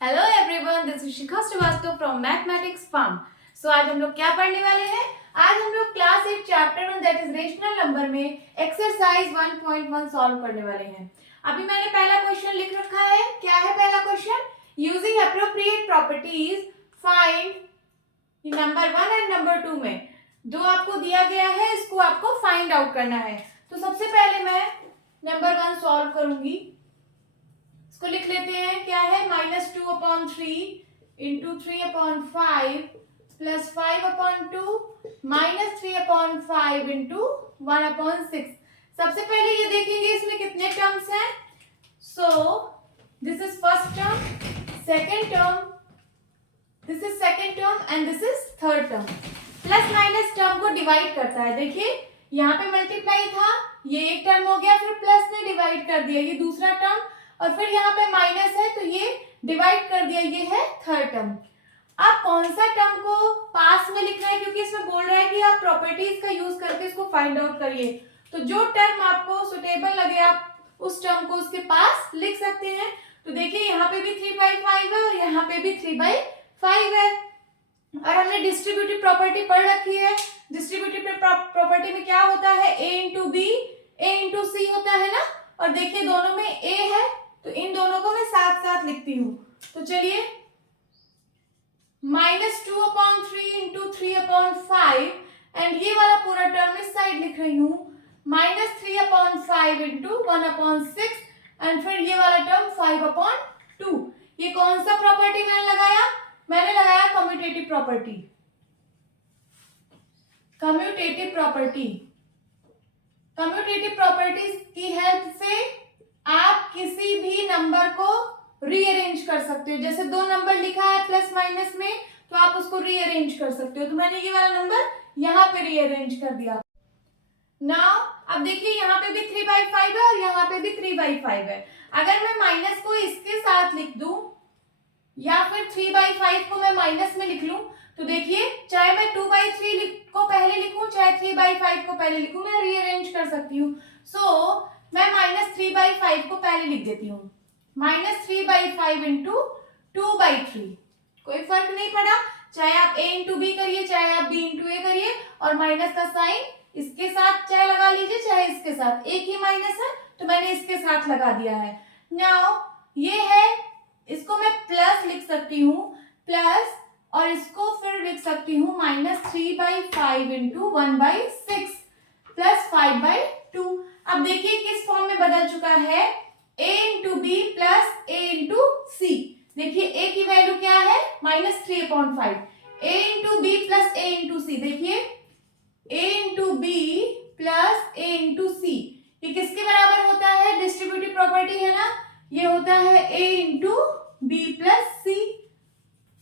Hello everyone, this is Shikha Srivastava from mathematics form. So आज हम लोग क्या पढ़ने वाले हैं? आज हम लोग class 8 chapter 1 that is rational number में एक्सरसाइज 1.1 सॉल्व करने वाले हैं। अभी मैंने पहला क्वेश्चन लिख रखा है। क्या है पहला question? Using appropriate properties find number 1 and number 2 में जो आपको दिया गया है इसको आपको फाइंड आउट करना है। तो सबसे पहले मैं नंबर 1 सॉल्व करूंगी। इसको लिख लेते हैं। क्या है? -2/3 इंटू 3/5 प्लस 5/2 -3/5 इंटू 1/6। सबसे पहले ये देखेंगे इसमें कितने टर्म्स हैं। सो this is first term, second term, this is second term and this is third term. Plus minus term को डिवाइड करता है। देखिए यहाँ पे मल्टीप्लाई था, ये एक टर्म हो गया, फिर प्लस ने डिवाइड कर दिया, ये दूसरा टर्म, और फिर यहाँ पे माइनस है तो ये डिवाइड कर दिया, ये है थर्ड टर्म। आप कौन सा टर्म को पास में लिखना है, क्योंकि इसमें बोल रहा है कि आप प्रॉपर्टीज का यूज करके इसको फाइंड आउट करिए। तो जो टर्म आपको सुटेबल लगे आप उस टर्म को उसके पास लिख सकते हैं। तो देखिए यहाँ पे भी 3/5 है और यहाँ पे भी 3/5 है। और हमने डिस्ट्रीब्यूटिव प्रॉपर्टी पढ़ रखी है। डिस्ट्रीब्यूटिव प्रॉपर्टी में क्या होता है? a into b a into c होता है ना। और देखिए दोनों में a है तो इन दोनों को मैं साथ साथ लिखती हूँ। तो चलिए -2/3 इंटू 3/5 एंड ये वाला पूरा टर्म इस साइड लिख रही हूँ -3/5 इंटू 1/6 एंड फिर ये वाला टर्म 5/2। ये कौन सा प्रॉपर्टी मैंने लगाया? मैंने लगाया commutative property. Commutative property, commutative properties की हेल्प से आप किसी भी नंबर को रीअरेंज कर सकते हो। जैसे दो नंबर लिखा है प्लस माइनस में तो आप उसको रीअरेंज कर सकते हो। तो मैंने ये वाला नंबर यहाँ पे रीअरेंज कर दिया। नाउ अब देखिए यहाँ पे भी 3/5 है और यहाँ पे भी 3/5 है। अगर मैं माइनस को इसके साथ लिख दूं या फिर 3/5 को मैं माइनस में लिख लूं तो देखिए चाहे मैं 2/3 को पहले लिखूं चाहे 3/5 को पहले लिखूं, मैं रीअरेंज कर सकती हूँ। सो मैं -3/5 को पहले लिख देती हूँ। -3/5 इंटू 2/3। कोई फर्क नहीं पड़ा, चाहे आप a इंटू बी करिए चाहे आप b इंटू a करिए, और माइनस का साइन इसके साथ चाहे लगा लीजिए चाहे इसके साथ, एक ही माइनस है तो मैंने इसके साथ लगा दिया है। नाउ ये है, इसको मैं प्लस लिख सकती हूँ प्लस, और इसको फिर लिख सकती हूँ -3/5 इंटू 1/6 प्लस 5/2। अब देखिए किस फॉर्म में बदल चुका है, a into b plus a into c. देखिए a की वैल्यू क्या है? -3/5। a into b plus a into c, देखिए a into b plus a into c ये किसके बराबर होता है? डिस्ट्रीब्यूटिव प्रॉपर्टी है ना, ये होता है a इंटू बी प्लस सी।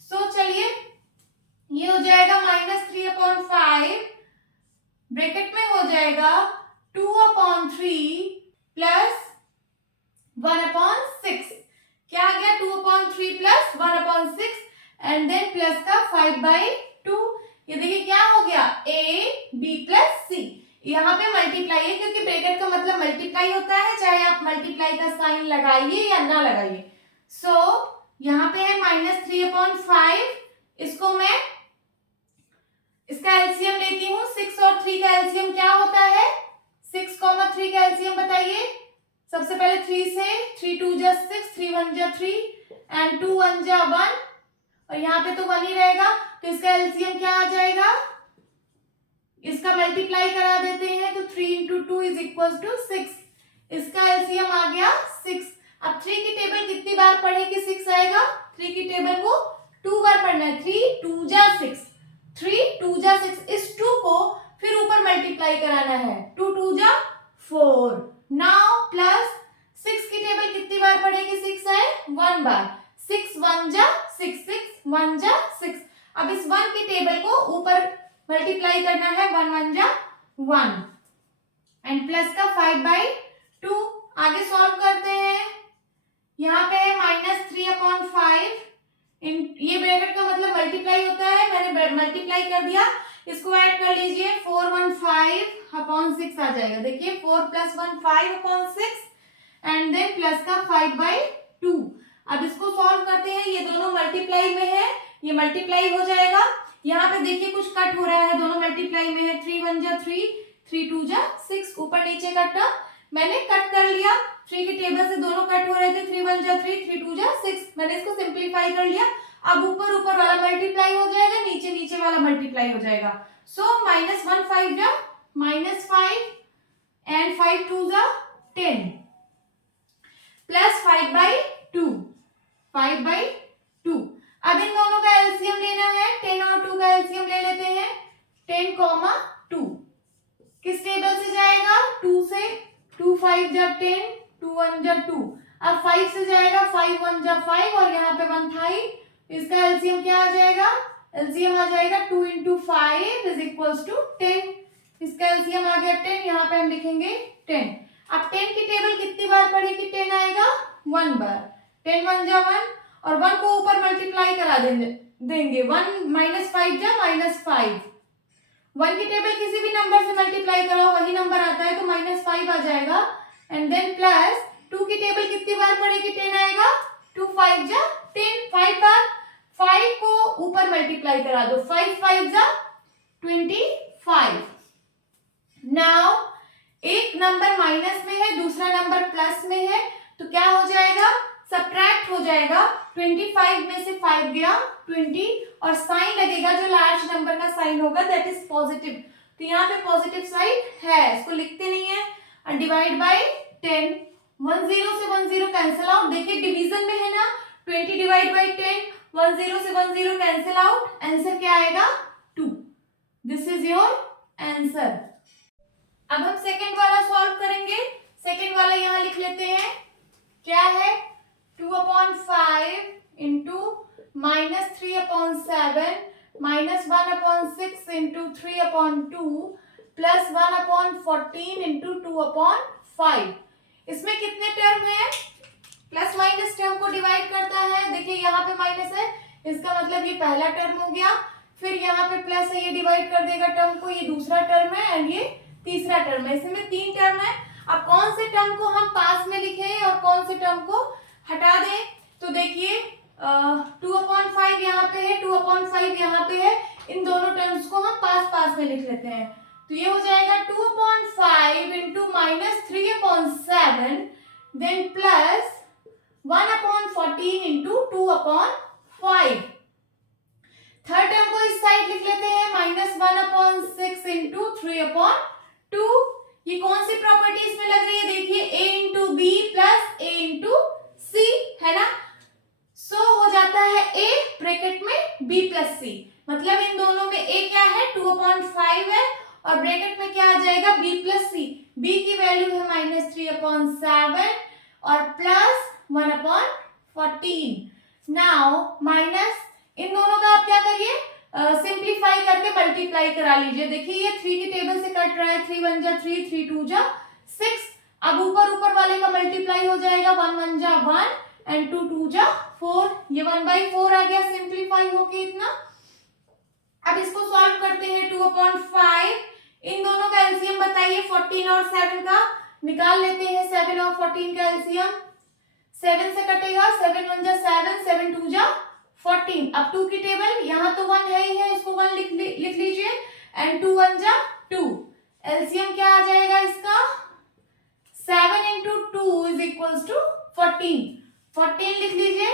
सो चलिए ये हो जाएगा -3/5 ब्रैकेट में हो जाएगा 2/3 प्लस 1/6। क्या आ गया? 2/3 प्लस 1/6 एंड देन प्लस का 5/2। ये देखिए क्या हो गया? a b प्लस सी। यहाँ पे मल्टीप्लाई है क्योंकि ब्रैकेट का मतलब मल्टीप्लाई होता है, चाहे आप मल्टीप्लाई का साइन लगाइए या ना लगाइए। सो यहाँ पे है -3/5, इसको मैं इसका एलसीएम लेती हूँ। 6 और 3 का एलसीएम क्या होता है? 6, 3 का एलसीएम बताइए। सबसे पहले 3 से 3 2 जा 6, 3 1 जा 3 एंड 2 1 जा 1, और यहाँ पे तो 1 ही रहेगा तो इसका एलसीएम क्या आ जाएगा? इसका मल्टीप्लाई करा देते हैं तो 3 इंटू 2 इज इक्वल टू 6। इसका एलसीएम आ गया 6। अब 3 की टेबल कितनी बार पढ़े कि 6 आएगा? 3 की टेबल को 2 बार पढ़ना है। 3 2 जा 6, 3 2 जा 6, इस 2 को फिर ऊपर मल्टीप्लाई कराना है। 2 2 जा 4। नाउ प्लस 6 की टेबल कितनी बार पढ़ेगी? 6 आए 1 बार। 6 1 जा 6, 6 1 जा 6। अब इस 1 की टेबल को ऊपर मल्टीप्लाई करना है, 1 1 जा 1 एंड प्लस का 5/2। आगे सॉल्व करते हैं। यहाँ पे है -3/5, ये ब्रैकेट का मतलब मल्टीप्लाई होता है, मैंने मल्टीप्लाई कर दिया। इसको ऐड कर लीजिए, 415/6 आ जाएगा। देखिए 4 + 1 5/6 एंड देन प्लस का 5/2। अब इसको सॉल्व करते हैं, ये दोनों मल्टीप्लाई में है, ये मल्टीप्लाई हो जाएगा। यहाँ पे देखिए कुछ कट हो रहा है, दोनों मल्टीप्लाई में है, 3 1 जा 3, 3 2 जा 6, ऊपर नीचे का टर्म मैंने कट कर लिया। 3 की टेबल से दोनों कट हो रहे थे, 3 1 जा 3, 3 2 जा 6, मैंने इसको सिंप्लीफाई कर लिया। अब ऊपर ऊपर वाला मल्टीप्लाई हो जाएगा, नीचे नीचे वाला मल्टीप्लाई हो जाएगा। सो -1 5 जा -5 एंड 5 2 जा 10 प्लस 5/2, 5/2। अब इन दोनों का एलसीएम लेना है, 10 और 2 का एलसीएम ले लेते हैं, 10, 2 किस टेबल से जाएगा, 2 से, 2 5 जा 10, 2 1 जा 2। अब 5 से जाएगा, 5 1 जा 5 और यहाँ पे 1 था ही, इसका एलसीएम क्या आ जाएगा, एलसीएम आ जाएगा 2 × 5 = 10। इसका एलसीएम आ गया 10, यहाँ पे हम लिखेंगे 10। अब 10 की टेबल कितनी बार पढ़ेगी, 10 आएगा 1 बार, 10 1 जा 1 और 1 को ऊपर मल्टीप्लाई करा देंगे, 1 -5 जा -5। 1 की टेबल किसी भी नंबर से मल्टीप्लाई कराओ वही नंबर आता है, तो -5 आ जाएगा। एंड देन प्लस 2 की टेबल कितनी बार पढ़ेगी, 10 आएगा, 2 5 जा 10, 5 बार, 5 को ऊपर मल्टीप्लाई करा दो, 5 5 जा 25। नाउ एक नंबर माइनस में है, दूसरा नंबर प्लस में है, तो क्या हो जाएगा, सब्ट्रैक्ट हो जाएगा। 25 में से 5 गया 20 और साइन लगेगा, जो लार्ज नंबर का साइन होगा दैट इज पॉजिटिव, तो यहाँ पे पॉजिटिव साइन है, इसको लिखते नहीं है। और डिवाइड बाय 10, 10 से 10 कैंसिल आउट, देखिए डिवीजन में है ना, 20 डिवाइड बाय 10, 10 से 10 कैंसिल आउट, आंसर क्या आएगा 2। This is your answer. अब हम सेकंड वाला सॉल्व करेंगे। सेकंड वाला यहाँ लिख लेते हैं, क्या है, 2/5 इंटू -3/7 -1/6 इंटू 3/2 प्लस 1/14 इंटू 2/5। इसमें कितने टर्म है, प्लस माइनस टर्म को डिवाइड करता है। देखिए यहाँ पे माइनस है, इसका मतलब ये पहला टर्म हो गया, फिर यहाँ पे प्लस है, ये डिवाइड कर देगा टर्म को, ये दूसरा टर्म है एंड ये तीसरा टर्म है। इसमें 3 टर्म है। अब कौन से टर्म को हम पास में लिखें और कौन से टर्म को हटा दें, तो देखिए 2/5 यहाँ पे है, 2/5 यहाँ पे है, इन दोनों टर्म्स को हम पास पास में लिख लेते हैं, तो ये हो जाएगा 2/5 into -3/7 then plus 1/14 into 2/5। Third term को इस साइड लिख लेते हैं, -1/6 इंटू 3/2। ये कौन सी प्रॉपर्टी इसमें लग रही है, देखिए a into b plus a into c है ना, सो हो जाता है a ब्रैकेट में b प्लस c, मतलब इन दोनों में a क्या है 2/5 है और ब्रैकेट में क्या आ जाएगा b प्लस c। b की वैल्यू है -3/7 और प्लस 1/14। नाउ माइनस इन दोनों का आप क्या करिए, सिंप्लीफाई करके मल्टीप्लाई करा लीजिए। देखिए ये 3 की टेबल से कट रहा है, 3 1 जा 3, 3 2 जा 6। अब ऊपर ऊपर वाले का मल्टीप्लाई हो जाएगा, 1 1 जा 1 एंड 2 2 जा 4, ये 1/4 आ गया सिंप्लीफाई होके इतना। अब इसको सॉल्व करते हैं, 2/5 इन दोनों का एलसीएम बताइए, 14 और 7 का निकाल लेते हैं, 7 और 14 का एलसीएम, 7 से कटेगा, 7 1 जा 7, 7 2 जा 14। अब 2 की टेबल, यहाँ तो 1 है ही है, इसको 1 लिख लीजिए एंड 2 1 जा 2, एलसीएम क्या आ जाएगा इसका, 7 इंटू 2 इज इक्वल्स टू 14, 14 लिख लीजिए।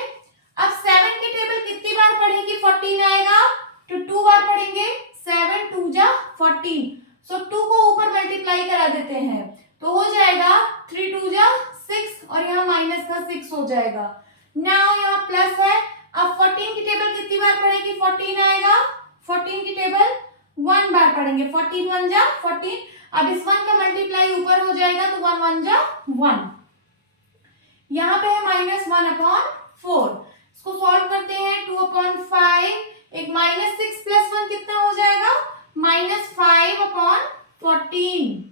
अब 7 की टेबल कितनी बार पढ़ेगी, 14 आएगा, तो 2 बार पढ़ेंगे, 7 2 जा 14, सो 2 को ऊपर मल्टीप्लाई करा देते हैं, तो हो जाएगा 3 2 जा 6 और यहाँ माइनस का 6 हो जाएगा। नाउ यहाँ प्लस है, अब 14 की टेबल कितनी बार पढ़ेगी, 14 आएगा, 14 की टेबल 1 बार पढ़ेंगे, 14 1 जा 14। अब इस 1 का मल्टीप्लाई ऊपर हो जाएगा, तो 1 1 जा 1, यहाँ पे है -1/4। इसको सॉल्व करते हैं, 2/5 एक -6 प्लस 1 कितना हो जाएगा, -5/14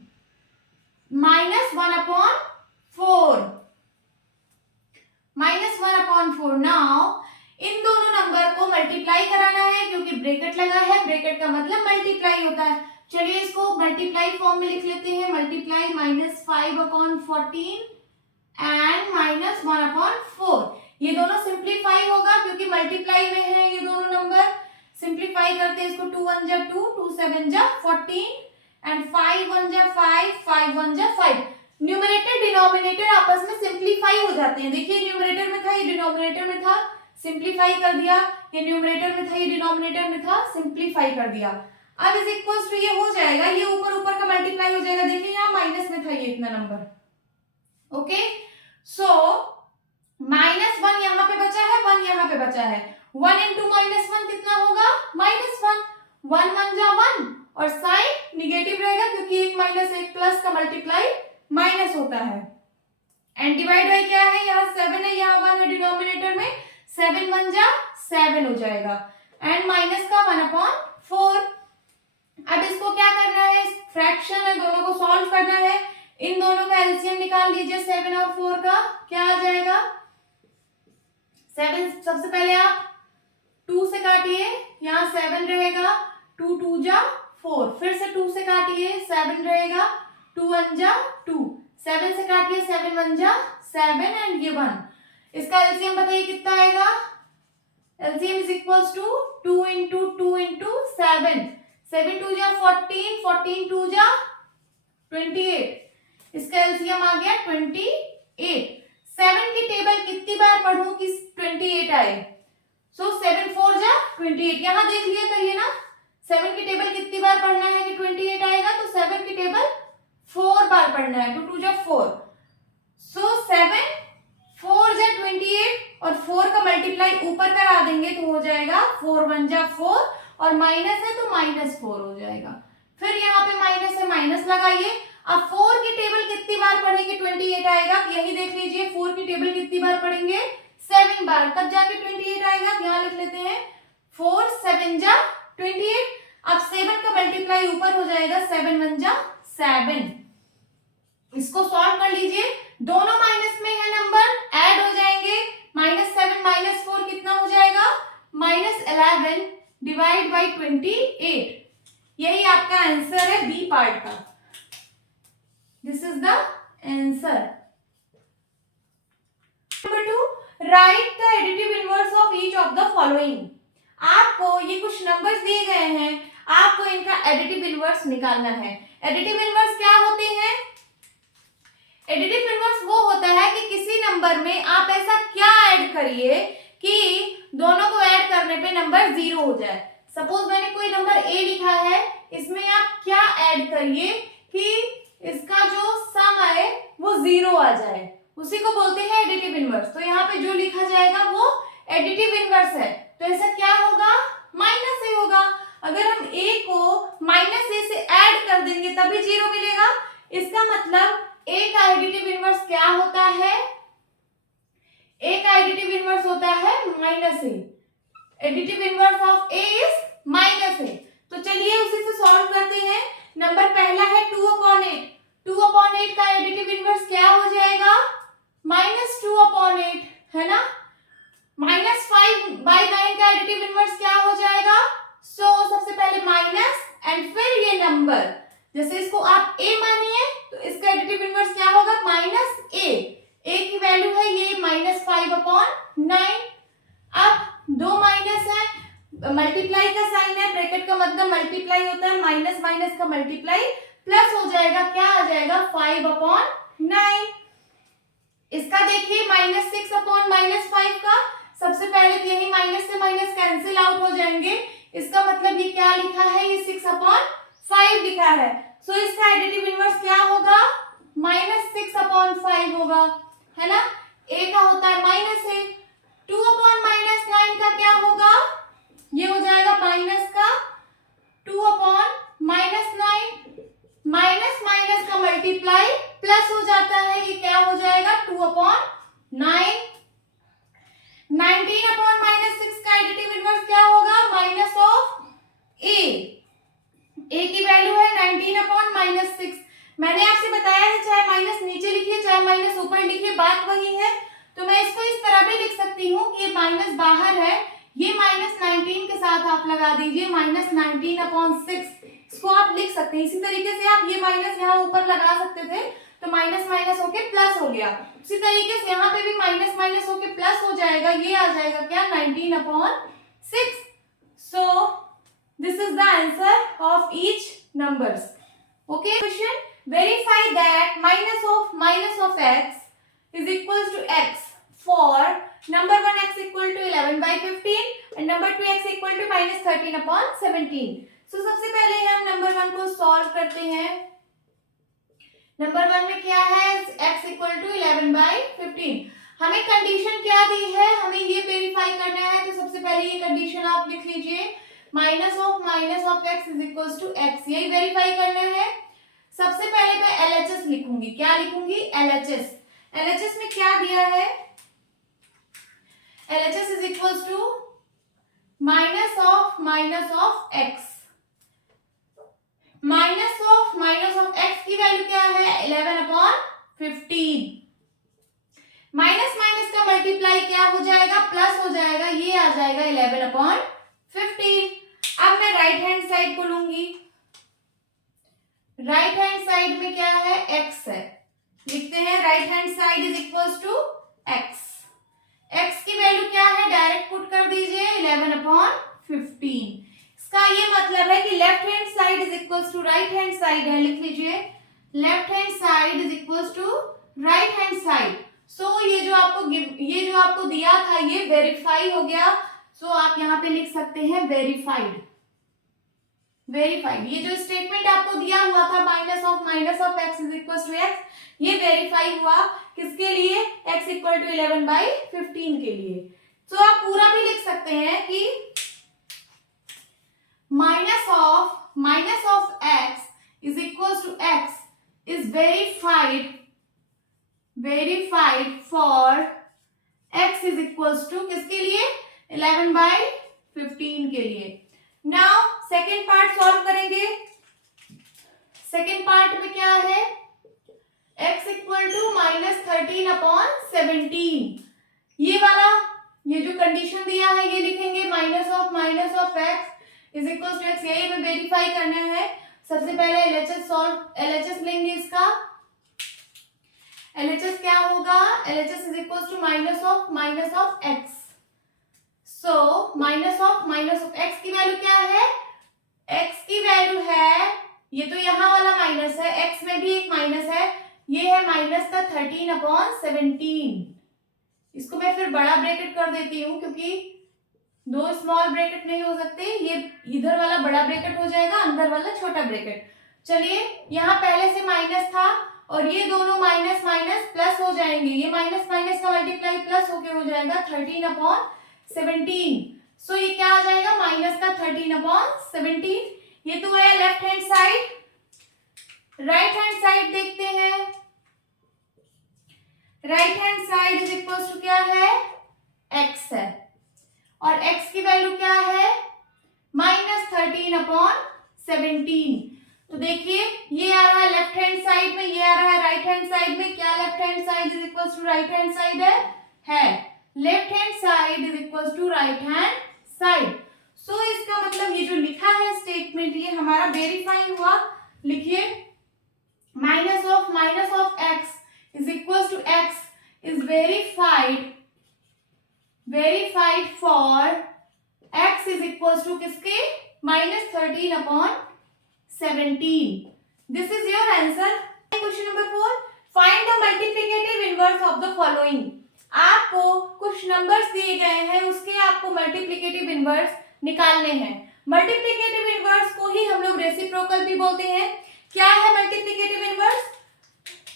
-1/4 नाउ इन दोनों नंबर को मल्टीप्लाई कराना है, क्योंकि ब्रैकेट लगा है, ब्रैकेट का मतलब मल्टीप्लाई होता है। चलिए इसको मल्टीप्लाई फॉर्म में लिख लेते हैं, मल्टीप्लाई -5/14 एंड -1/4। ये दोनों सिंप्लीफाई होगा क्योंकि मल्टीप्लाई में है ये दोनों नंबर। सिंप्लीफाई करते हैं इसको, 2 1 जा 2, 2 7 जा 14 एंड 5 1 जा 5, 5 1 जा 5। न्यूमरेटर डिनोमिनेटर आपस में सिंप्लीफाई हो जाते हैं। देखिए न्यूमरेटर में था, ये डिनोमिनेटर में था, सिंप्लीफाई कर दिया। ये न्यूमरेटर में था, ये डिनोमिनेटर में था, सिंप्लीफाई कर दिया। अब इज इक्वल्स टू ये हो जाएगा, ये ऊपर ऊपर का मल्टीप्लाई हो जाएगा। देखिए यहाँ माइनस में था ये इतना नंबर, ओके। सो -1 यहाँ पे बचा है, 1 यहाँ पे बचा है। 1 इंटू -1 कितना होगा? -1। 1 1 जा 1 और साइन निगेटिव रहेगा क्योंकि 1 माइनस 1 प्लस का मल्टीप्लाई माइनस होता है। एंड डिवाइड बाय क्या है? यहाँ 7 है, यहाँ 1 है डिनोमिनेटर में। 7 1 जा 7 हो जाएगा एंड माइनस का 1/4। अब इसको क्या करना है? फ्रैक्शन है, दोनों को सॉल्व करना है। इन दोनों का एलसीएम निकाल लीजिए 7 और 4 का। क्या आ जाएगा? 7 सबसे पहले आप 2 से काटिए, यहाँ 7 रहेगा, 2 2 जा 4। फिर से 2 से काटिए, 7 रहेगा, 2 1 जा 2। 7 से काटिए, 7 1 जा 7 एंड ये 1। इसका एलसीएम बताइए कितना आएगा? LCM is equals to 2 into 2 into 7। 7 2 जा 14, 14 2 जा 28। इसका एलसीएम आ गया 28। 7 की टेबल कितनी बार पढ़ूं कि 28 आए? सो 7 4 जा 28। यहाँ देख लिया करिए ना, 7 की टेबल कितनी बार पढ़ना है कि 28 आएगा? तो 7 की टेबल 4 बार पढ़ना है, 2 2 जा 4। सो 7 4 जा 28 और 4 का मल्टीप्लाई ऊपर करा देंगे तो हो जाएगा 4 1 जा 4 और माइनस है तो -4 हो जाएगा। फिर यहाँ पे माइनस है, माइनस लगाइए। अब 4 की टेबल कितनी बार पढ़ेंगे 28 आएगा? यही देख लीजिए 4 की टेबल कितनी बार पढ़ेंगे? 7 बार, तब जाके 28 आएगा। यहाँ लिख लेते हैं 4 7 जा 28। अब 7 का मल्टीप्लाई ऊपर हो जाएगा, 7 1 जा 7। इसको सॉल्व कर लीजिए, दोनों माइनस में है नंबर, ऐड हो जाएंगे। -7 -4 कितना हो जाएगा? -11 डिवाइड बाई 28। यही आपका आंसर है बी पार्ट का। This is the answer. Number 2, right the additive inverse of each of the following. आपको ये कुछ नंबर्स दिए गए हैं, आपको इनका एडिटिव इनवर्स निकालना है। एडिटिव इनवर्स क्या होते हैं? एडिटिव इनवर्स वो होता है कि किसी नंबर में आप ऐसा क्या ऐड करिए कि दोनों को ऐड करने पे नंबर 0 हो जाए। सपोज मैंने कोई नंबर a लिखा है, इसमें आप क्या ऐड करिए कि इसका जो सम आए वो 0 आ जाए, उसी को बोलते हैं एडिटिव इनवर्स। तो यहाँ पे जो लिखा जाएगा वो एडिटिव इनवर्स है। तो ऐसा क्या होगा? -a होगा। अगर हम a को -a से ऐड कर देंगे तभी 0 मिलेगा। इसका मतलब a का एडिटिव इनवर्स क्या होता है? a का एडिटिव इनवर्स होता है -a। Additive inverse of a is -a। तो चलिए उसी से सॉल्व करते हैं। नंबर पहला है 2/8। 2/8 का एडिटिव इनवर्स क्या हो जाएगा? -2/8 है ना। -5/9 का एडिटिव इनवर्स क्या हो जाएगा? सबसे पहले माइनस एंड फिर ये नंबर, जैसे इसको आप a मानिए तो इसका एडिटिव इनवर्स क्या होगा? -a। a की वैल्यू है ये -5/9। अब 2 माइनस है, मल्टीप्लाई का साइन है, ब्रैकेट का मतलब मल्टीप्लाई होता है, माइनस माइनस का मल्टीप्लाई, प्लस हो जाएगा, क्या आ जाएगा? 5/9। इसका देखिए -6/-5 का, सबसे पहले यही माइनस से माइनस कैंसिल आउट हो जाएंगे। इसका मतलब ये क्या लिखा है? ये 6/5 लिखा है। सो इसका एडिटिव इनवर्स क्या होगा? -6/5 होगा, है ना। a का होता है -a। 2/-9 का क्या होगा? ये हो जाएगा माइनस का 2/-9। माइनस माइनस का मल्टीप्लाई प्लस हो जाता है, ये क्या हो जाएगा? 2/9। 19/-6 का एडिटिव इनवर्स क्या होगा? -a। a की वैल्यू है 19/-6। मैंने आपसे बताया है चाहे माइनस नीचे लिखिए चाहे माइनस ऊपर लिखिए, बात वही है। तो मैं इसको इस तरह भी लिख सकती हूँ कि ये माइनस बाहर है, ये -19 के साथ आप लगा दीजिए, -19/6 इसको आप लिख सकते हैं। इसी तरीके से आप ये माइनस यहाँ ऊपर लगा सकते थे तो माइनस माइनस होके प्लस हो गया। उसी तरीके से यहाँ पे भी माइनस माइनस होके प्लस हो जाएगा, ये आ जाएगा क्या 19/6। सो this is the answer of each numbers. Okay, question, verify that minus of x is equals to x for number 1 x equal to 11/15 and number 2 x equal to -13/17। सो सबसे पहले हम number 1 को सॉल्व करते हैं। नंबर 1 में क्या है, x equal to 11/15। हमें कंडीशन क्या दी है, हमें ये वेरीफाई करना है। तो सबसे पहले ये कंडीशन आप लिख लीजिए, minus of x is equal to x, यही वेरीफाई करना है। सबसे पहले मैं LHS लिखूंगी, क्या लिखूंगी, LHS में क्या दिया है, LHS is equal to minus of x। Minus of x की वैल्यू क्या है, 11/15। माइनस माइनस का मल्टीप्लाई क्या हो जाएगा, प्लस हो जाएगा, ये आ जाएगा 11/15। अब मैं राइट हैंड साइड को लूंगी। राइट हैंड साइड में क्या है, x है, लिखते हैं right hand side is equal to x। x की वैल्यू क्या है, डायरेक्ट पुट कर दीजिए 11/15। इसका ये मतलब है कि left hand side is equal to right hand side है, लिख लीजिए left hand side is equal to right hand side. So ये जो आपको दिया था ये वेरीफाई हो गया। सो आप यहाँ पे लिख सकते हैं वेरीफाइड। ये जो स्टेटमेंट आपको दिया हुआ था minus of x is equal to x, ये वेरीफाई हुआ किसके लिए, x इक्वल टू 11/15 के लिए। तो आप पूरा भी लिख सकते हैं कि minus of x is equal to x is verified for x is equal to किसके लिए, 11/15 के लिए। नाउ सेकेंड पार्ट सॉल्व करेंगे। सेकेंड पार्ट में क्या है, x इक्वल टू -13/17। ये जो कंडीशन दिया है ये लिखेंगे, minus of x is equal to x, यही हमें वेरीफाई करना है। सबसे पहले LHS लेंगे इसका। LHS क्या होगा, LHS is equal to minus of x। So minus of x की वैल्यू क्या है, x की वैल्यू है, ये तो यहाँ वाला माइनस है, x में भी एक माइनस है, ये है माइनस का 13/17। इसको मैं फिर बड़ा ब्रैकेट कर देती हूँ क्योंकि दो स्मॉल ब्रैकेट नहीं हो सकते, ये इधर वाला बड़ा ब्रैकेट हो जाएगा, अंदर वाला छोटा ब्रैकेट। चलिए, यहाँ पहले से माइनस था और ये दोनों माइनस माइनस प्लस हो जाएंगे, ये माइनस माइनस का मल्टीप्लाई प्लस होके हो जाएगा 13/17। सो ये क्या आ जाएगा, माइनस का 13/17। ये तो है left hand side. Right hand side देखते हैं। Right hand side is equal to क्या है, x है, और x की वैल्यू क्या है, -13/17। तो देखिए ये आ रहा है लेफ्ट हैंड साइड में, ये आ रहा है राइट हैंड साइड में। क्या left hand side is equal to right hand side है left hand side is equal to right hand side. So इसका मतलब ये जो लिखा है स्टेटमेंट ये हमारा वेरीफाई हुआ। लिखिए minus of x is equal to x is verified for x is equal to किसके, -13/17। This is your answer. Question number 4, find the multiplicative inverse of the following. आपको कुछ नंबर्स दिए गए हैं, उसके आपको मल्टीप्लिकेटिव इनवर्स निकालने हैं। मल्टीप्लिकेटिव इनवर्स को ही हम लोग रेसिप्रोकल भी बोलते हैं। क्या है मल्टीप्लिकेटिव इनवर्स?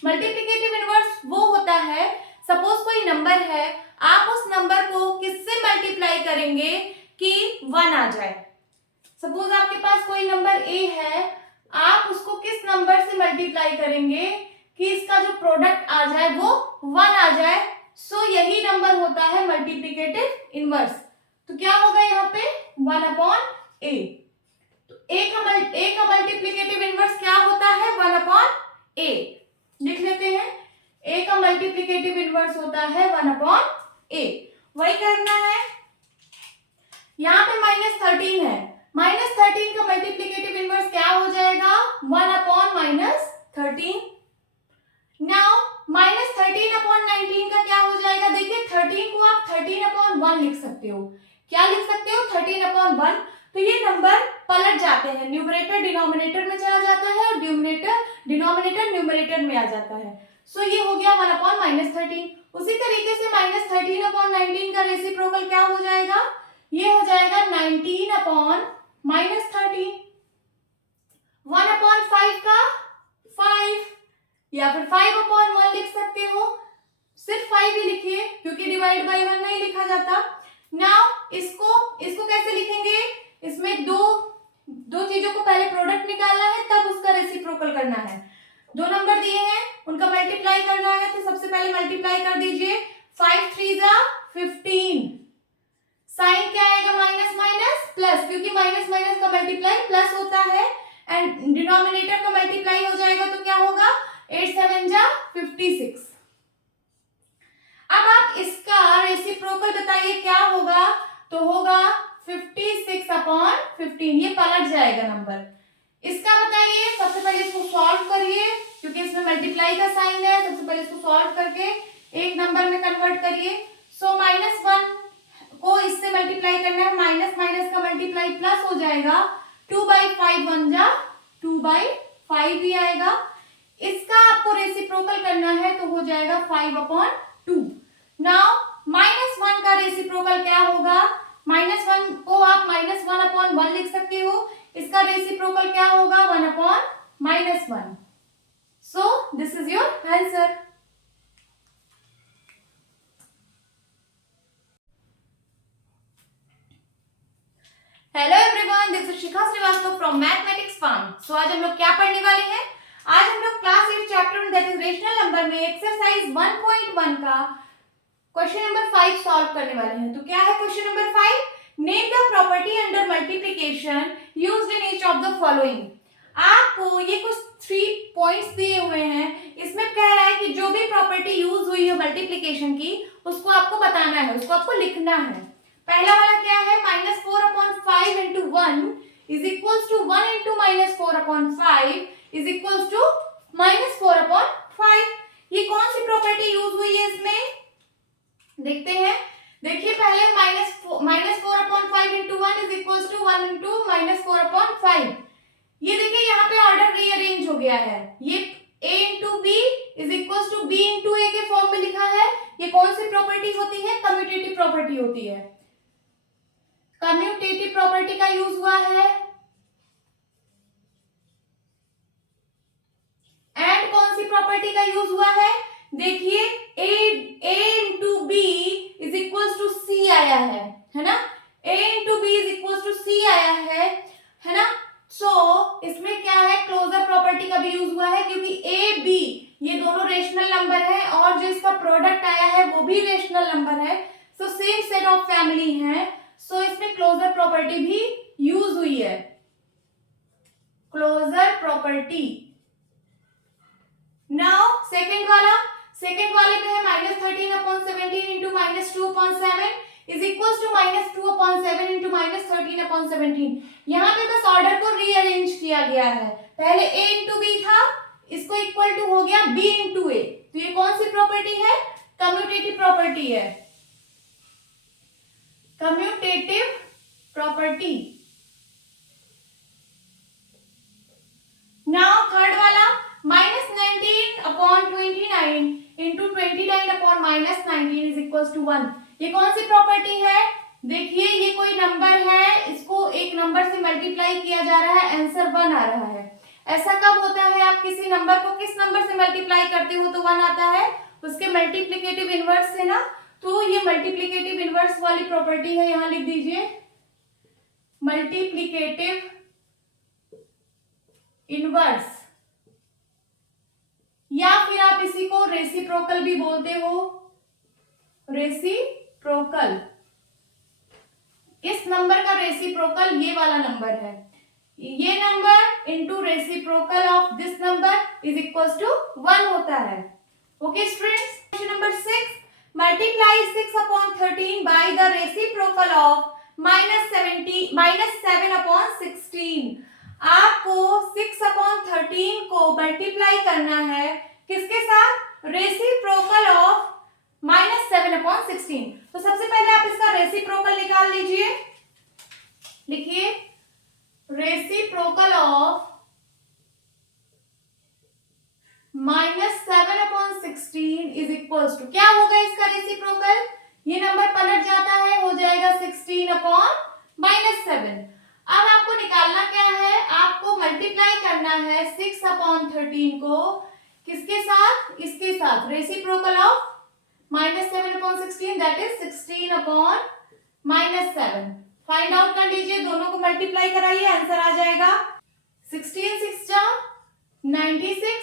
मल्टीप्लिकेटिव इनवर्स वो होता है, सपोज कोई नंबर है, आप उस नंबर को किससे मल्टीप्लाई करेंगे कि 1 आ जाए। सपोज आपके पास कोई नंबर a है, आप उसको किस नंबर से मल्टीप्लाई करेंगे कि इसका जो प्रोडक्ट आ जाए वो 1 आ जाए। सो यही नंबर होता है मल्टीप्लिकेटिव इनवर्स। तो क्या होगा यहाँ पे 1/a। तो a का मल्टीप्लिकेटिव इनवर्स क्या होता है, 1/a। लिख लेते हैं, a का मल्टीप्लिकेटिव इनवर्स होता है 1/a। वही करना है। यहाँ पे -13 है, -13 का मल्टीप्लिकेटिव इनवर्स क्या हो जाएगा, 1/-13। नाउ माइनस 13/19 का क्या हो जाएगा? देखिए 13 को आप 13/1 लिख सकते हो। क्या लिख सकते हो? 13/1। तो ये नंबर पलट जाते हैं, न्यूमरेटर डिनोमिनेटर में चला जाता है और डिनोमिनेटर न्यूमरेटर में आ जाता है। सो ये हो गया 1/-13। उसी तरीके से माइनस 13/19 का रेसिप्रोकल क्या हो जाएगा? ये हो जाएगा 19/-13। 1/5 का 5 या फिर 5/1 लिख सकते हो। सिर्फ 5 ही लिखिए क्योंकि डिवाइड बाय 1 नहीं लिखा जाता। नाउ इसको कैसे लिखेंगे? इसमें दो चीजों को पहले प्रोडक्ट निकालना है, तब उसका रेसिप्रोकल करना है। दो नंबर दिए हैं, उनका मल्टीप्लाई करना है, तो सबसे पहले मल्टीप्लाई कर दीजिए। 5 3 15। साइन क्या आएगा? माइनस माइनस प्लस, क्योंकि माइनस माइनस का मल्टीप्लाई प्लस होता है एंड डिनोमिनेटर का मल्टीप्लाई हो जाएगा तो क्या होगा? 8 7 56। अब आप इसका रेसिप्रोकल बताइए क्या होगा? तो होगा 56/15। ये पलट जाएगा नंबर। इसका बताइए, सबसे पहले इसको सॉल्व करिए क्योंकि इसमें मल्टीप्लाई का साइन है। सबसे पहले इसको सॉल्व करके एक नंबर में कन्वर्ट करिए। सो -1 को इससे मल्टीप्लाई करना है, माइनस माइनस का मल्टीप्लाई प्लस हो जाएगा। 2/5 1 2/5 ही आएगा। इसका आपको रेसिप्रोकल करना है तो हो जाएगा 5/2। नाउ -1 का रेसिप्रोकल क्या होगा? -1 को आप -1/1 लिख सकते हो। इसका रेसिप्रोकल क्या होगा? 1/-1। So this is your answer. Hello everyone, this is Shikha Srivastava from mathematics fun. So आज हम लोग क्या पढ़ने वाले हैं? आज हम लोग class 8 chapter that is rational number में एक्सरसाइज 1.1 का क्वेश्चन नंबर 5 सॉल्व करने वाले हैं। तो क्या है question number 5? Name the property under multiplication used in each of the following. आपको ये कुछ 3 पॉइंट्स दिए हुए हैं। इसमें कह रहा है कि जो भी प्रॉपर्टी यूज हुई है मल्टीप्लिकेशन की, उसको आपको बताना है, उसको आपको लिखना है। पहला वाला क्या है? -4/5 into 1 is equals to 1 into -4/5 is equals to -4/5। ये कौन सी प्रॉपर्टी यूज हुई है इसमें? देखते हैं। देखिए पहले -4/5 into 1 is equals to 1 into -4/5। ये देखिए यहाँ पे ऑर्डर रीअरेंज हो गया है। ये a into b is equals to b into a के फॉर्म में लिखा है। ये कौन सी प्रॉपर्टी होती है? कम्यूटेटिव प्रॉपर्टी होती है। कम्यूटेटिव प्रॉपर्टी का यूज हुआ है। एंड कौन सी प्रॉपर्टी का यूज हुआ है? देखिए a into b is equals to c आया है ना? a into b is equals to c आया है ना? सो इसमें क्या है? क्लोजर प्रॉपर्टी का भी यूज हुआ है क्योंकि a b ये दोनों रेशनल नंबर है और जो इसका प्रोडक्ट आया है वो भी रेशनल नंबर है। So same set of family है। सो इसमें क्लोजर प्रॉपर्टी भी यूज हुई है। Closure property. नाउ सेकंड वाले पे है -13/17 into -2/7 is equals to -2/7 into -13/17। यहाँ पे बस ऑर्डर को रीअरेंज किया गया है। पहले a into b था, इसको इक्वल टू हो गया b into a। तो ये कौन सी प्रॉपर्टी है? कम्यूटेटिव प्रॉपर्टी है। Commutative property. नाउ थर्ड वाला -19/29 into 29/-19 is equals to 1। ये कौन सी प्रॉपर्टी है? देखिए ये कोई नंबर है, इसको एक नंबर से मल्टीप्लाई किया जा रहा है, आंसर 1 आ रहा है। ऐसा कब होता है? आप किसी नंबर को किस नंबर से मल्टीप्लाई करते हो तो 1 आता है? उसके मल्टीप्लिकेटिव इनवर्स से ना। तो ये मल्टीप्लिकेटिव इनवर्स वाली प्रॉपर्टी है, यहां लिख दीजिए मल्टीप्लिकेटिव इनवर्स, या फिर आप इसी को रेसिप्रोकल भी बोलते हो। रेसिप्रोकल, इस नंबर का रेसिप्रोकल ये वाला नंबर है। ये number into reciprocal of this number is equals to 1 होता है। Okay students, question number 6, multiply 6/13 by the reciprocal of -7/16। आपको 6/13 को मल्टीप्लाई करना है किसके साथ? Reciprocal of -7/16। तो सबसे पहले आप इसका रेसिप्रोकल निकाल लीजिए। लिखिए reciprocal of -7/16 is equals to, क्या होगा इसका रेसिप्रोकल? ये नंबर पलट जाता है, हो जाएगा 16/-7। अब आपको निकालना क्या है? आपको मल्टीप्लाई करना है 6/13 को किसके साथ? इसके साथ। Reciprocal of -7/16 that is 16/-7। Find out कर लीजिए, दोनों को मल्टीप्लाई कराइए, आंसर आ जाएगा 16 6 जा 96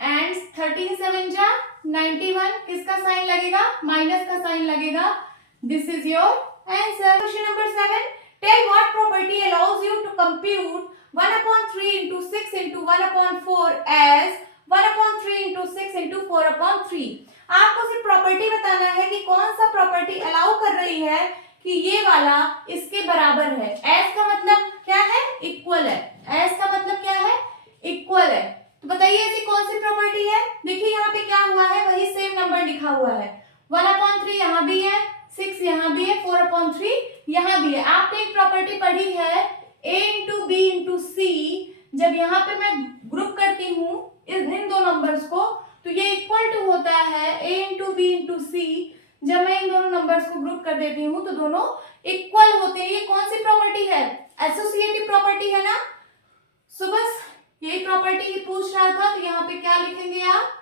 एंड 13 7 जा 91। किसका साइन लगेगा? माइनस का साइन लगेगा। This is your answer. Question number 7, tell what property allows you to compute 1/3 into 6 into 1/4 as 1/3 into 6 into 4/3। आपको सिर्फ प्रॉपर्टी बताना है कि कौन सा प्रॉपर्टी अलाउ कर रही है कि ये वाला इसके बराबर है। एस का मतलब क्या है? इक्वल है। एस का मतलब क्या है? इक्वल है। तो बताइए ऐसी कौन सी प्रॉपर्टी है? देखिए यहाँ पे क्या हुआ है, वही सेम नंबर लिखा हुआ है। 1/3 यहाँ भी है, 6 यहाँ भी है, 4/3 यहाँ भी है। आपने एक प्रॉपर्टी पढ़ी है a इंटू बी इंटू सी। जब यहाँ पे मैं ग्रुप करती हूँ इन दो नंबर्स को, तो ये इक्वल टू होता है a इंटू बी इंटू सी। जब मैं इन दोनों नंबर्स को ग्रुप कर देती हूँ तो दोनों इक्वल होते हैं। ये कौन सी प्रॉपर्टी है? एसोसिएटिव प्रॉपर्टी है ना। सो बस यही प्रॉपर्टी ही पूछ रहा था, तो यहाँ पे क्या लिखेंगे आप?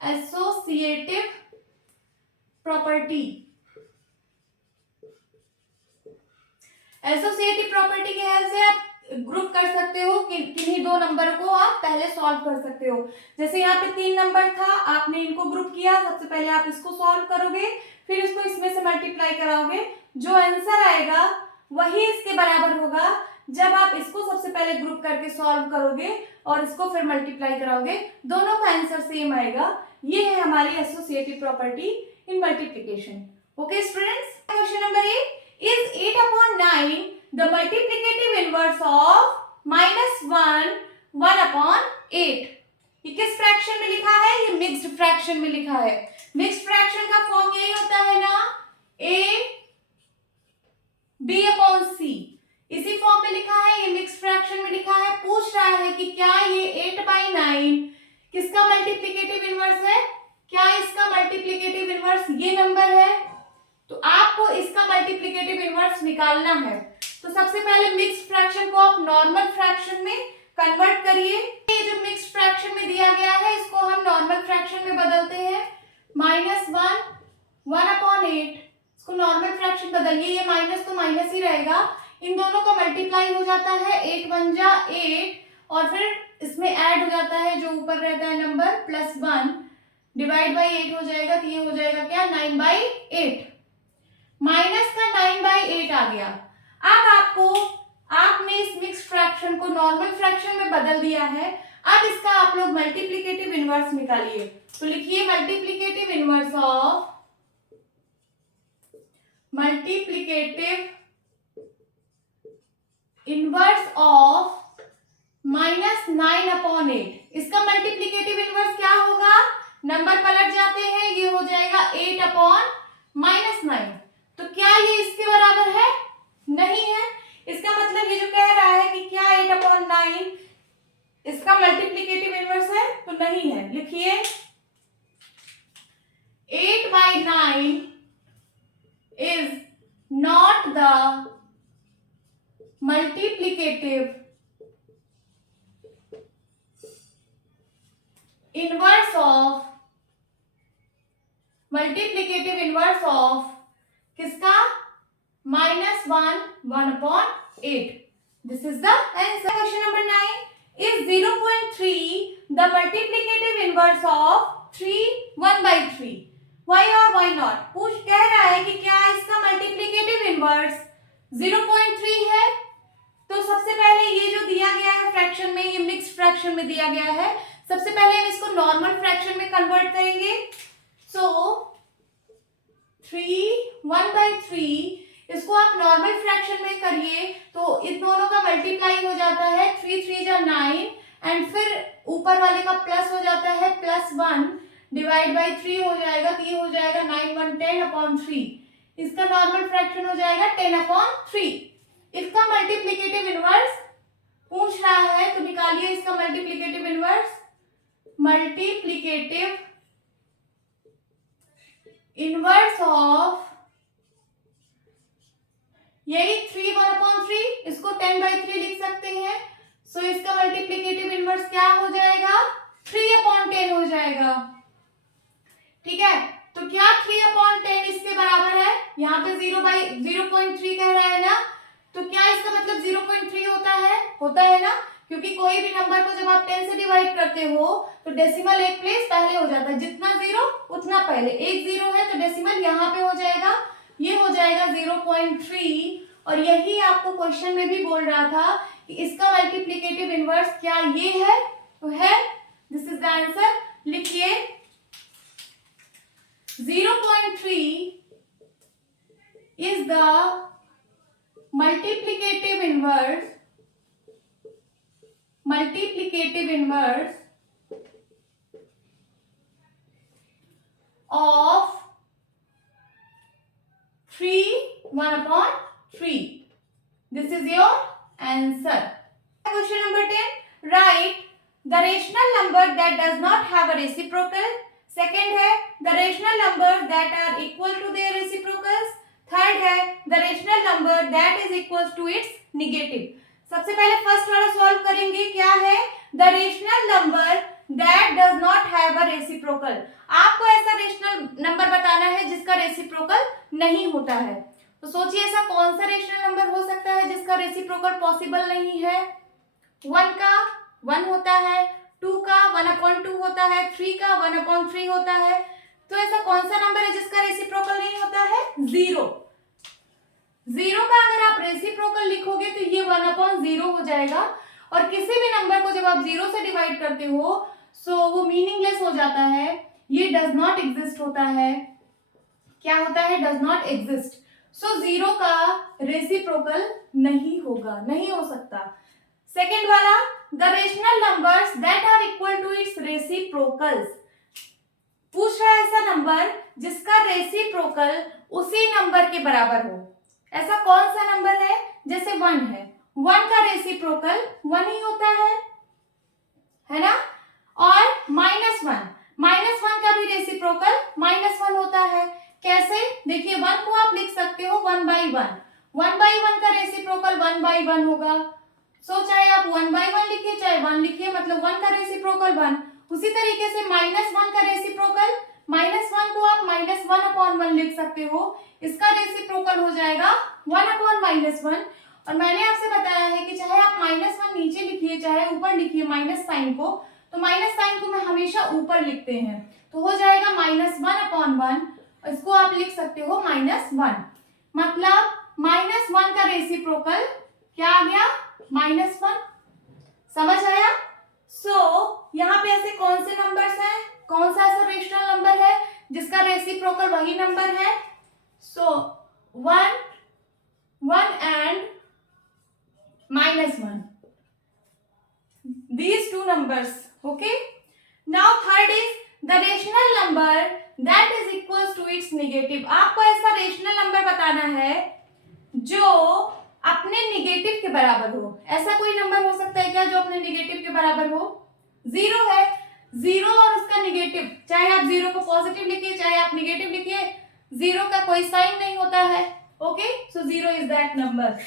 Associative property. एसोसिएटिव प्रॉपर्टी के हेल्प से आप ग्रुप कर सकते हो कि किन्हीं दो नंबर को आप पहले सॉल्व कर सकते हो। जैसे यहाँ पे 3 नंबर था, आपने इनको ग्रुप किया, सबसे पहले आप इसको सॉल्व करोगे, फिर इसको इसमें से मल्टीप्लाई कराओगे, जो आंसर आएगा वही इसके बराबर होगा। जब आप इसको सबसे पहले ग्रुप करके सॉल्व करोगे और इसको फिर मल्टीप्लाई कराओगे, दोनों का आंसर सेम आएगा। ये है हमारी associative property in multiplication. Okay students, question number 8 is 8/9 the multiplicative inverse of -1 1/8। ये किस फ्रैक्शन में लिखा है? ये मिक्स्ड फ्रैक्शन में लिखा है। मिक्स्ड फ्रैक्शन का फॉर्म यही होता है ना, a b/c। इसी फॉर्म में लिखा है, ये मिक्स्ड फ्रैक्शन में लिखा है। पूछ रहा है कि क्या ये 8/9 किसका मल्टीप्लिकेटिव इनवर्स है? क्या इसका मल्टीप्लिकेटिव इनवर्स ये नंबर है? तो आपको इसका मल्टीप्लिकेटिव इनवर्स निकालना है। तो सबसे पहले मिक्स्ड फ्रैक्शन को आप नॉर्मल फ्रैक्शन में कन्वर्ट करिए। ये जो मिक्स्ड फ्रैक्शन में दिया गया है इसको हम नॉर्मल फ्रैक्शन में बदलते हैं। -1 1/8 इसको नॉर्मल फ्रैक्शन बदलिए, ये माइनस तो माइनस ही रहेगा। इन दोनों का मल्टीप्लाई हो जाता है, 8 1 जा 8 और फिर इसमें ऐड हो जाता है जो ऊपर रहता है नंबर +1 डिवाइड बाई 8 हो जाएगा। तो ये हो जाएगा क्या? 9/8। माइनस का 9/8 आ गया। अब आपने इस मिक्स्ड फ्रैक्शन को नॉर्मल फ्रैक्शन में बदल दिया है। अब इसका आप लोग मल्टीप्लिकेटिव इनवर्स निकालिए। तो लिखिए मल्टीप्लिकेटिव इनवर्स ऑफ -9/8। इसका मल्टीप्लिकेटिव इनवर्स क्या होगा? नंबर पलट जाते हैं, ये हो जाएगा 8/-9। तो क्या ये इसके बराबर है? नहीं है। इसका मतलब ये जो कह रहा है कि क्या 8/9 इसका मल्टीप्लिकेटिव इनवर्स है? तो नहीं है। लिखिए 8/9 is not the multiplicative inverse of किसका? -1 1/8। This is the answer. Question number 9 is 0.3 the multiplicative inverse of 3 1/3। Why or why not? पूछ कह रहा है कि क्या इसका मल्टीप्लिकेटिव इनवर्स 0.3 है। तो सबसे पहले ये जो दिया गया है फ्रैक्शन में, ये मिक्स्ड फ्रैक्शन में दिया गया है। सबसे पहले हम इसको नॉर्मल फ्रैक्शन में कन्वर्ट करेंगे। सो 3 1/3 इसको आप नॉर्मल फ्रैक्शन में करिए तो इन दोनों का मल्टीप्लाई हो जाता है। 3 3 जा 9 एंड फिर ऊपर वाले का प्लस हो जाता है +1 डिवाइड बाई 3 हो जाएगा, तो ये हो जाएगा 9 1 10/3। इसका नॉर्मल फ्रैक्शन हो जाएगा 10/3। इसका मल्टीप्लिकेटिव इनवर्स पूछ रहा है, तो निकालिए इसका multiplicative inverse. Multiplicative inverse of यही 3 1/3, इसको 10/3 लिख सकते हैं। सो इसका मल्टीप्लिकेटिव इनवर्स क्या हो जाएगा? 3/10 हो जाएगा। ठीक है, तो क्या 3/10 इसके बराबर है? यहाँ पे 0/0.3 कह रहा है ना, तो क्या इसका मतलब 0.3 होता है ना, क्योंकि कोई भी नंबर को जब आप 10 से डिवाइड करते हो तो डेसिमल एक प्लेस पहले हो जाता है, जितना जीरो उतना पहले। एक जीरो है तो डेसिमल यहाँ पे हो जाएगा, ये हो जाएगा 0.3। और यही आपको क्वेश्चन में भी बोल रहा था कि इसका मल्टीप्लिकेटिव इनवर्स क्या ये है, तो है। This is the answer. लिखिए 0.3 is the multiplicative inverse of 3 1/3. This is your answer. Question number 10. Write the rational number that does not have a reciprocal. Second है the rational numbers that are equal to their reciprocals. Third है the rational number that is equals to its negative. सबसे पहले first वाला solve करेंगे। क्या है? the rational number that does not have a reciprocal. आपको ऐसा रेशनल नंबर बताना है जिसका रेसिप्रोकल नहीं होता है। तो सोचिए ऐसा कौन सा रेशनल नंबर हो सकता है जिसका रेसिप्रोकल पॉसिबल नहीं है? 1 का 1 होता है, 2 का 1/2 होता है, 3 का 1/3 होता है। तो ऐसा कौन सा नंबर है जिसका रेसिप्रोकल नहीं होता है? 0 का अगर आप रेसिप्रोकल लिखोगे तो ये 1/0 हो जाएगा। और किसी भी नंबर को जब आप 0 से डिवाइड करते हो सो वो मीनिंगलेस हो जाता है, ये डज नॉट एग्जिस्ट होता है। क्या होता है? Does not exist. सो 0 का रेसिप्रोकल नहीं होगा, नहीं हो सकता। सेकेंड वाला the rational numbers that are equal to its reciprocals. पूछ रहा है ऐसा नंबर जिसका रेसिप्रोकल उसी नंबर के बराबर हो। ऐसा कौन सा नंबर है? जैसे 1 है, 1 का रेसिप्रोकल 1 ही होता है ना। और -1 का भी रेसिप्रोकल -1 होता है। कैसे? देखिए 1 को आप लिख सकते हो 1/1। 1/1 का रेसिप्रोकल 1/1 होगा। सो चाहे आप 1/1 लिखिए चाहे 1 लिखिए, मतलब 1 का रेसिप्रोकल 1। उसी तरीके से -1 का रेसिप्रोकल, -1 को आप -1/1 लिख सकते हो। इसका रेसिप्रोकल हो जाएगा 1/-1। और मैंने आपसे बताया है कि चाहे आप -1 नीचे लिखिए चाहे ऊपर लिखिए माइनस साइन को, तो माइनस साइन को मैं हमेशा ऊपर लिखते हैं, तो हो जाएगा -1/1। इसको आप लिख सकते हो -1। मतलब -1 का रेसिप्रोकल क्या आ गया? -1। समझ आया? यहाँ पे ऐसे कौन से नंबर्स हैं, कौन सा ऐसा रेशनल नंबर है जिसका रेसिप्रोकल वही नंबर है? 1 and -1, these two numbers. Okay, now third is the rational number that is equals to its negative. आपको ऐसा रेशनल नंबर बताना है जो अपने निगेटिव के बराबर हो। ऐसा कोई नंबर हो सकता है क्या जो अपने निगेटिव के बराबर हो? 0 है, 0 और उसका निगेटिव, चाहे आप 0 को पॉजिटिव लिखिए चाहे आप निगेटिव लिखिए, 0 का कोई साइन नहीं होता है। Okay, so 0 is that number.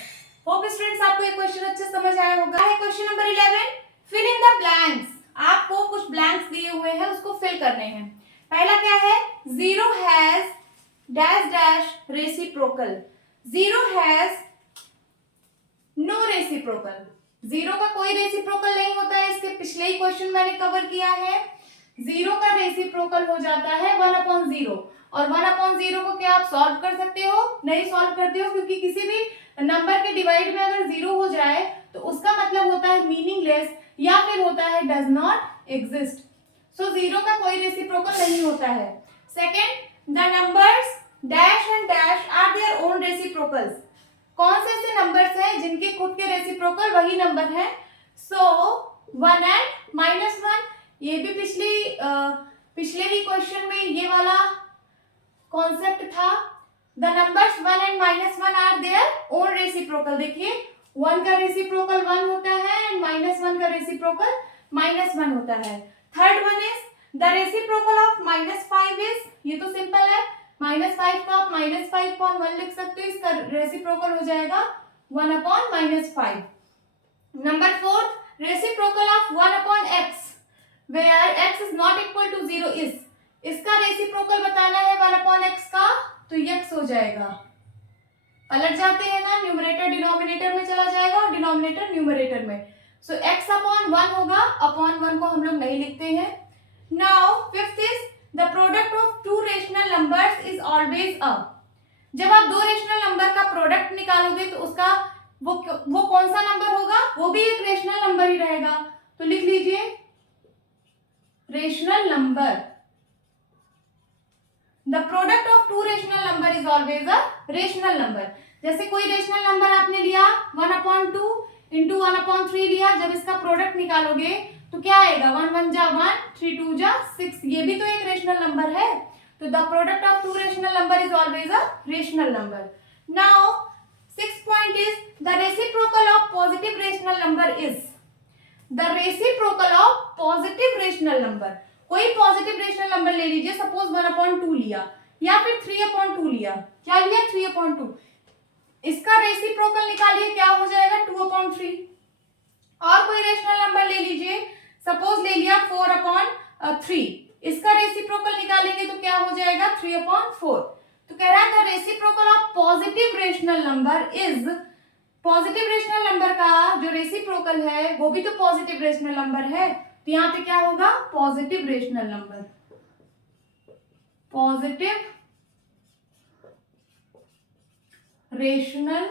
Hope students आपको ये क्वेश्चन अच्छे समझ आया होगा। है question number 11, fill in the blanks. आपको कुछ ब्लैंक्स दिए हुए हैं, उसको फिल करने हैं। पहला क्या है? 0 has dash dash reciprocal. 0 has no reciprocal. 0 का कोई रेसिप्रोकल नहीं होता है, इसके पिछले ही क्वेश्चन मैंने कवर किया है। 0 का रेसिप्रोकल हो जाता है 1/0। और 1/0 को क्या आप सॉल्व कर सकते हो? नहीं सॉल्व करते हो, क्योंकि किसी भी नंबर के डिवाइड में अगर 0 हो जाए तो उसका मतलब होता है मीनिंगलेस या फिर होता है डज नॉट एग्जिस्ट। सो 0 का कोई रेसिप्रोकल नहीं होता है। Second, the numbers dash and dash are their own reciprocals. कौन से ऐसे नंबर्स हैं जिनके खुद के रेसिप्रोकल वही नंबर है? सो 1 एंड -1। ये भी पिछले ही क्वेश्चन में ये वाला कॉन्सेप्ट था। The numbers 1 and -1 are their own reciprocal. देखिए 1 का रेसिप्रोकल 1 होता है एंड -1 का रेसिप्रोकल -1 होता है। Third one is the reciprocal of -5 is, ये तो सिंपल है, -5 को आप -5/1 लिख सकते हो, इसका रेसिप्रोकल हो जाएगा 1/-5। Number 4, reciprocal of 1/x where x is not equal to 0 is, इसका रेसिप्रोकल बताना है 1/x का, तो x हो जाएगा। पलट जाते हैं ना, न्यूमरेटर डिनोमिनेटर में चला जाएगा और डिनोमिनेटर न्यूमरेटर में। सो x/1 होगा, अपॉन 1 को हम लोग नहीं लिखते हैं। Now fifth is the product of two rational numbers is always a. जब आप दो रेशनल नंबर का प्रोडक्ट निकालोगे तो उसका वो कौन सा नंबर होगा, वो भी एक रेशनल नंबर ही रहेगा। तो लिख लीजिए rational number, the product of two rational number is always a rational number. जैसे कोई रेशनल नंबर आपने लिया 1/2 इंटू 1/3 लिया, जब इसका प्रोडक्ट निकालोगे तो क्या आएगा, 1 1 जा 1, 3 2 जा 6, ये भी तो एक रेशनल नंबर है। तो the product of two rational number is always a rational number. Now sixth point is the reciprocal of positive rational number is, the reciprocal of positive rational number. कोई पॉजिटिव रेशनल नंबर ले लीजिए, suppose 1/2 लिया या फिर 3/2 लिया, क्या लिया 3/2, इसका रेसिप्रोकल निकालिए, क्या हो जाएगा 2/3। और कोई रेशनल नंबर ले लीजिए, सपोज ले लिया 4/3, इसका रेसिप्रोकल निकालेंगे तो क्या हो जाएगा 3/4। तो कह रहा है the reciprocal of positive rational number is, positive rational number का जो रेसिप्रोकल है वो भी तो पॉजिटिव रेशनल नंबर है, तो यहाँ पे क्या होगा positive rational number, positive rational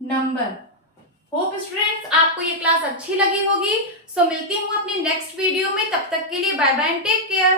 number. Hope students आपको ये क्लास अच्छी लगी होगी। सो मिलती हूँ अपनी नेक्स्ट वीडियो में, तब तक के लिए bye bye and take care.